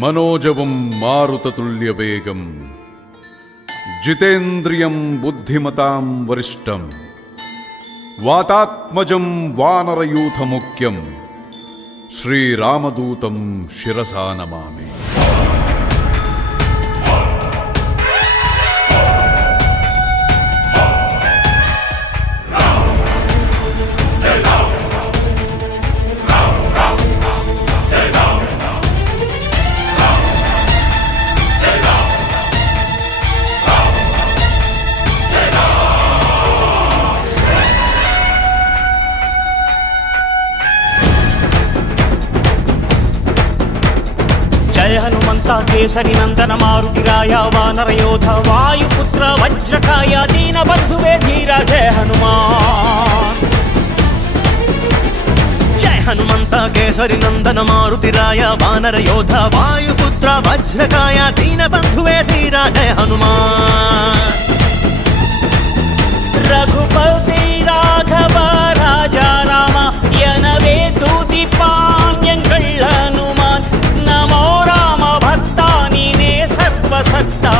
మనోజవం మారుతతుల్యవేగం జితేంద్రియం బుద్ధిమతాం వరిష్టం వాతాత్మజం వానరయూథముఖ్యం శ్రీరామదూతం శిరసా నమామి. జయ హనుమంత కేసరి నందన మారుతిరాయ వానర యోధ వాయుపుత్ర వజ్రకాయ దీన బంధువే ధీర జయ హనుమాన్. జయ హనుమంత కేసరి నందన మారుతిరాయ వానర యోధ వాయుపుత్ర వజ్రకాయ దీన బంధువే ధీర జయ హనుమాన్. రఘుపతి రాఘవ రాజా రామ எனவே துதிப்பான் எங்கள் ஹனுமான். நமோ ராம பக்தா நீனே சர்வசக்தா.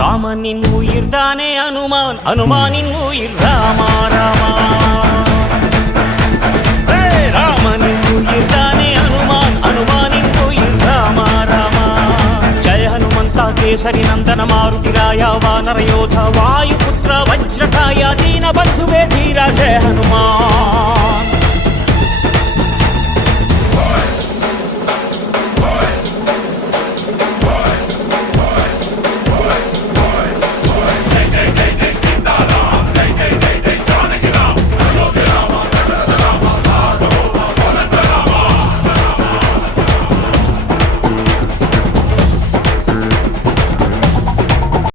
ராமனின் உயிர் தானே ஹனுமான், ஹனுமானின் உயிர் ராமா ராமா. ராமனின் உயிர் தானே ஹனுமான், ஹனுமானின் உயிர் ராமா ராமா. ஜய ஹனுமந்த கேசரி నందన మారుతిరాయ వానర యోధ వాయుపుత్ర వజ్రకాయ దీన బంధువే ధీర జయ హనుమాన్.